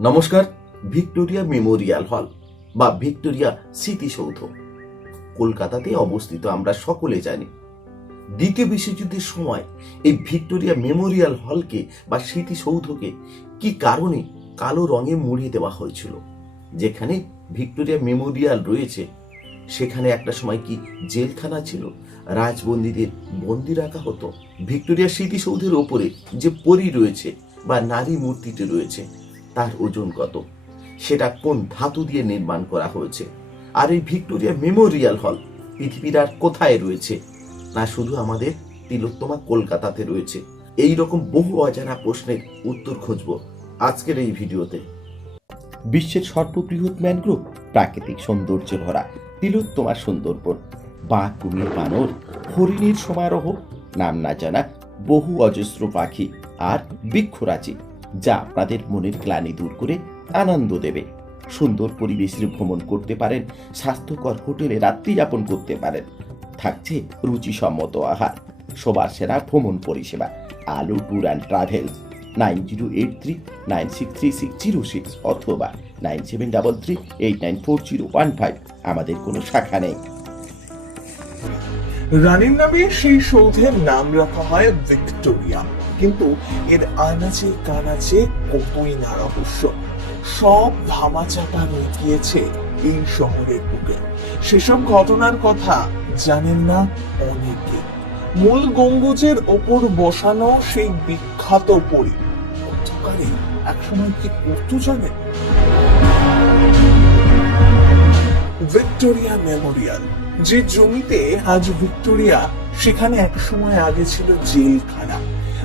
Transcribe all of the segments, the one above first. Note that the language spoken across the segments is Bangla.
নমস্কার, ভিক্টোরিয়া মেমোরিয়াল হল বা ভিক্টোরিয়া স্মৃতিসৌধ। কলকাতাতে অবস্থিত আমরা সকলে জানি। দ্বিতীয় বিশ্বযুদ্ধের সময় এই ভিক্টোরিয়া মেমোরিয়াল হলকে বা স্মৃতিসৌধকে কি কারণে কালো রঙে মুড়িয়ে দেওয়া হয়েছিল? যেখানে ভিক্টোরিয়া মেমোরিয়াল রয়েছে, সেখানে একটা সময় কি জেলখানা ছিল? রাজবন্দীদের বন্দি রাখা হতো? ভিক্টোরিয়া স্মৃতিসৌধের ওপরে যে পরী রয়েছে বা নারী মূর্তিটি রয়েছে তার ওজন কত? সেটা কোন ধাতু দিয়ে নির্মাণ করা হয়েছে? আর এই ভিক্টোরিয়া মেমোরিয়াল হল পৃথিবীর আর কোথায় রয়েছে? না শুধু আমাদের তিলোত্তমা কলকাতাতে রয়েছে। এই রকম বহু অজানা প্রশ্নের উত্তর খুঁজব আজকের এই ভিডিওতে। বিশ্বের সর্ববৃহৎ ম্যানগ্রোভ প্রাকৃতিক সৌন্দর্যে ভরা তিলোত্তমা সুন্দরবন বাঘ কুমির বানর, হরিণীর সমারোহ, নাম না জানা বহু অজস্র পাখি আর বৃক্ষরাজি যা আপনাদের মনের গ্লানি দূর করে আনন্দ দেবে। সুন্দর পরিবেশের ভ্রমণ করতে পারেন, স্বাস্থ্যকর হোটেলে রাত্রি যাপন করতে পারেন। থাকছে রুচিসম্মত আহার সবার সেরা ভ্রমণ পরিষেবা। Alu tour and travels, nine zero eight three, nine six three six zero six অথবা nine seven double three eight nine four zero one five. আমাদের কোনো শাখা নেই। রানীর নামে সেই সৌধের নাম রাখা হয় ভিক্টোরিয়া। কিন্তু এর আনাচে কানাচে কতই না রহস্য সব ধামাচাপা রয়ে গিয়েছে এই শহরের বুকে। সেসব ঘটনার কথা জানেন না অনেকে। মূল গম্বুজের ওপর বসানো সেই বিখ্যাত পরী। অন্ধকারে একসময় কি করতো জানেন ভিক্টোরিয়া মেমোরিয়াল, যে জমিতে আজ ভিক্টোরিয়া সেখানে এক সময় আগে ছিল জেলখানা।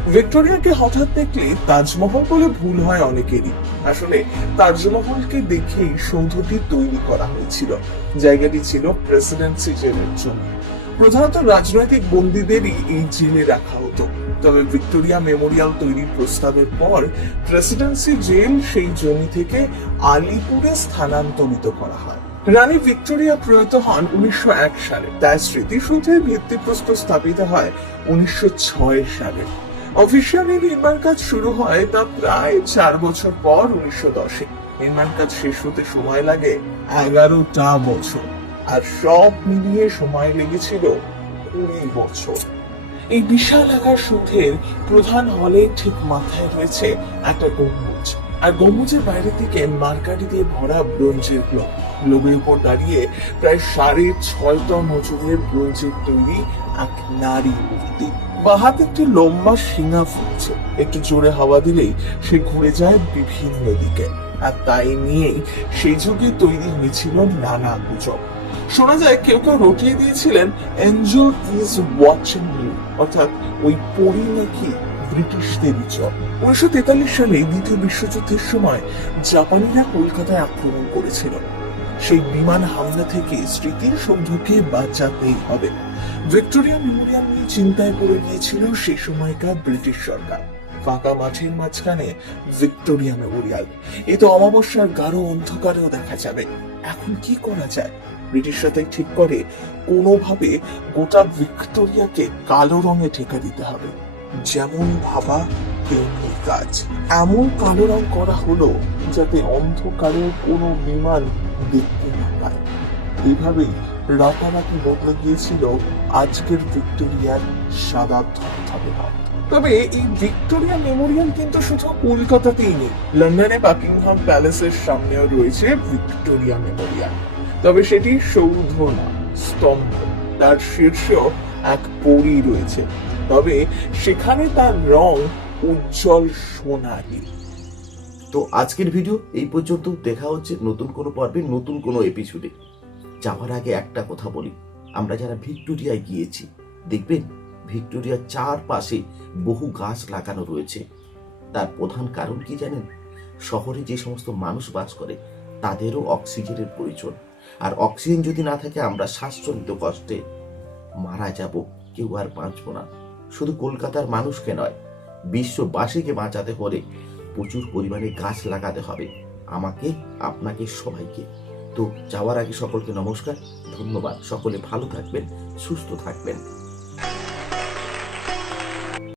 ভিক্টোরিয়াকে হঠাৎ দেখলে তাজমহল বলে ভুল হয় অনেকেরই। আসলে তাজমহলকে দেখেই সৌধটি তৈরি করা হয়েছিল। জায়গাটি ছিল প্রেসিডেন্সি জেলের জমি। প্রধানত রাজনৈতিক বন্দীদেরই এই জেলে রাখা হতো। তবে ভিক্টোরিয়া মেমোরিয়াল তৈরির প্রস্তাবের পর প্রেসিডেন্সি জেল সেই জমি থেকে আলিপুরে স্থানান্তরিত করা হয়। রানী ভিক্টোরিয়া প্রয়াত হন উনিশশো এক সালে। তার স্মৃতিসৌধের ভিত্তিপ্রস্তর স্থাপিত হয় উনিশশো ছয় সালে। অফিসিয়ালি নির্মাণ কাজ শুরু হয় তা প্রায় চার বছর পর উনিশশো দশে। নির্মাণ কাজ শেষ হতে সময় লাগে এগারোটা বছর। আর সব মিলিয়ে সময় লেগেছিল কুড়ি বছর। এই বিশাল আকার সৌধের প্রধান হলে ঠিক মাথায় রয়েছে একটা গম্বুজ। আর গম্বুজের বাইরে থেকে মার্কারি দিয়ে ভরা ব্রোঞ্জের গ্লোব গ্লোবের উপর দাঁড়িয়ে প্রায় সাড়ে ছয় টন ওজনের ব্রোঞ্জের তৈরি এক নারী মূর্তি। বাহাত একটি লম্বা ফুটছে। একটু জোরে হাওয়া দিলেই সে ঘুরে যায় বিভিন্ন দিকে। আর তাই নিয়েই সেই যুগে তৈরি হয়েছিল নানা গুজব। শোনা যায় কেউ কেউ রটিয়ে দিয়েছিলেন এঞ্জেল ইজ ওয়াচিং ইউ অর্থাৎ ওই পরি নাকি ব্রিটিশদেরই চল উনিশশো তেতাল্লিশ সালে দ্বিতীয় বিশ্বযুদ্ধের সময় জাপানিরা কলকাতায় আক্রমণ করেছিল। সেই বিমান হামলা থেকে স্মৃতির সৌধকে বাঁচাতেই হবে। ভিক্টোরিয়া মেমোরিয়াল নিয়ে চিন্তায় পড়ে গিয়েছিল সেই সময়কার ব্রিটিশ সরকার। ফাঁকা মাঠের মাঝখানে ভিক্টোরিয়া মেমোরিয়াল। এ তো অমাবস্যার গাঢ় অন্ধকারেও দেখা যাবে। এখন কি করা যায়? ব্রিটিশরা ঠিক করে কোনোভাবে গোটা ভিক্টোরিয়াকে কালো রঙে ঠেকা দিতে হবে। যেমন ভাবা তেমনি কাজ। এমন কালো রং করা হলো যাতে অন্ধকারে কোনো বিমান দেখতে না পায়। এইভাবেই রাতারাতি বদলে গিয়েছিল আজকের ভিক্টোরিয়ার সাদা ধবধবে রং। তবে এই ভিক্টোরিয়া মেমোরিয়াল কিন্তু শুধু কলকাতাতেই নেই, লন্ডনে বাকিংহাম প্যালেসের সামনেও রয়েছে ভিক্টোরিয়া মেমোরিয়াল। তবে সেটি সৌধ না, স্তম্ভ, তার শীর্ষেও এক পরী রয়েছে। তবে সেখানে তার রং উজ্জ্বল সোনালি। তো আজকের ভিডিও এই পর্যন্ত। দেখা হচ্ছে নতুন কোনো পর্বে, নতুন কোনো এপিসোডে যাওয়ার আগে একটা কথা বলি। আমরা যারা ভিক্টোরিয়ায় গিয়েছি, দেখবেন ভিক্টোরিয়ার চারপাশে বহু গাছ লাগানো রয়েছে। তার প্রধান কারণ কি জানেন? শহরে যে সমস্ত মানুষ বাস করে, তাদেরও অক্সিজেনের প্রয়োজন। আর অক্সিজেন যদি না থাকে, আমরা শ্বাসজনিত কষ্টে মারা যাব, কেউ আর বাঁচব না। শুধু কলকাতার মানুষকে নয়, বিশ্ববাসীকে বাঁচাতে হলে প্রচুর পরিমাণে গাছ লাগাতে হবে। আমাকে, আপনাকে, সবাইকে। তো যাওয়ার আগে সকলকে নমস্কার, ধন্যবাদ। সকলে ভালো থাকবেন, সুস্থ থাকবেন।